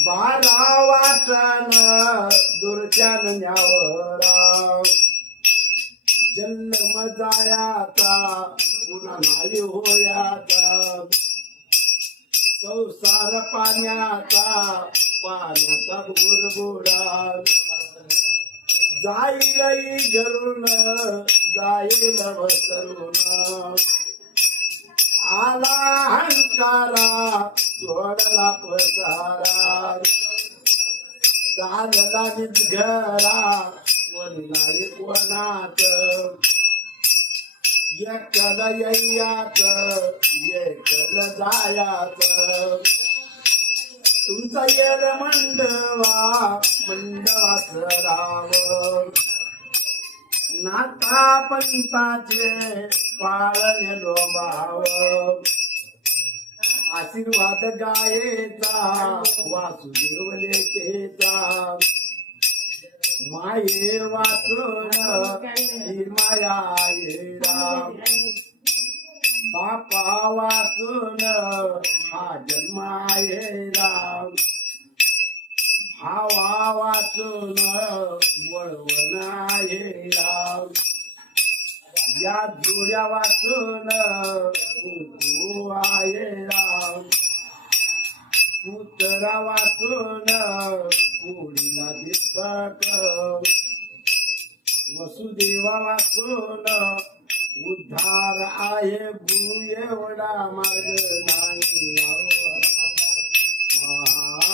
बारा वाचन दुर्जन न्यावरा. जन्म जायाचा पुन्हा नाही होयाचा. संसार पाण्याचा पाण्याचा बुरबुडा जाईल घरून जाईल वसरून आला हंकारा सोडला पसारा झालला घरा कोणाला कोणात एकल याच एकल जायाच. तुमचा येर मंडवा मंडवाच राव नाता पंताचे पाळणे लोभाव आशीर्वाद गायेचा वासुदेव लेखेचा माये वाचून ही माया ये राम बापा वाचून हा जन्म आहे राम भावा वाचून वळवण आहे राम या जोड्या वाचून कुत्रा वाचून कोडीला दिसतात. वसुदेवा वाचून उद्धार आहे भू एवढा मार्ग नाही महादेव.